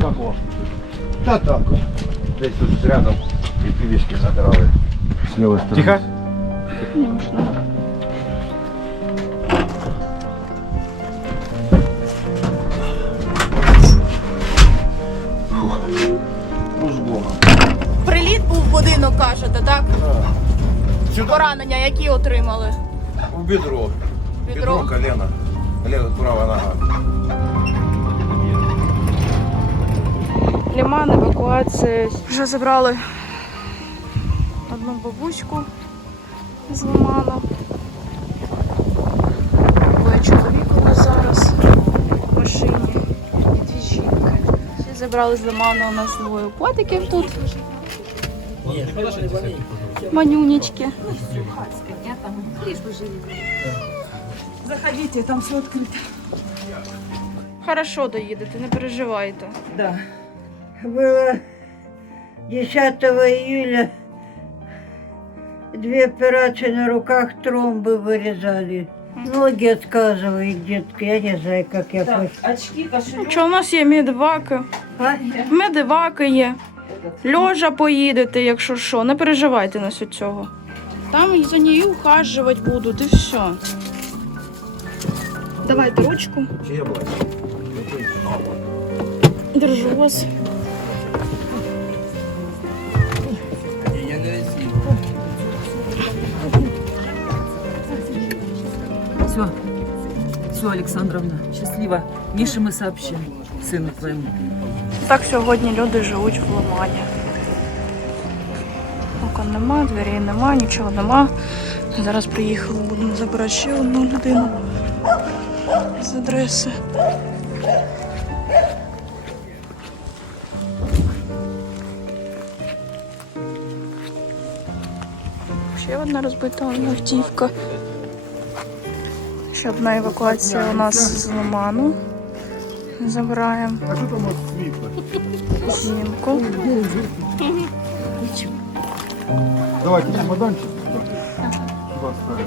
Как у вас? Та так. Десь тут рядом і півішки забирали. З лівої сторони. Тихо. Ну, з Богом. Приліт був в будинок, кажете, так? Поранення, які отримали? У бедро. Бедро? колено. Лева, права нога. Ліман, евакуація. Вже забрали одну бабуську з Лимана. Двоє чоловік нас зараз в машині і дві жінки. Всі забрали з Лиману у нас двоє котиків тут. Манюнечки. Заходите, там все открыто. Хорошо доїдете, не переживайте. Да. Было 10 июля две операции на руках, тромбы вырезали. Ноги отказывают, детка, я не знаю, как я Так, пос- очки, кошелек. Що у нас є медваки? А? Медиваки є. Льожа поїдете, якщо що. Не переживайте нас від цього. Там за нею ухажувати будуть і все. Давайте ручку. Чи я бачу? Держу вас. Все. Все, Александровна, счастливо. Мише мы сообщим, сыну твоему. Так сьогодні люди живуть в Лимані. Окон нема, дверей нема, нічого нема. Зараз приїхали, будемо забирати ще одну людину з адреси. Ще одна розбита автівка. Ще одна евакуація у нас з Лиману. Забираємо жінку. Давайте чемоданчик. Вперед.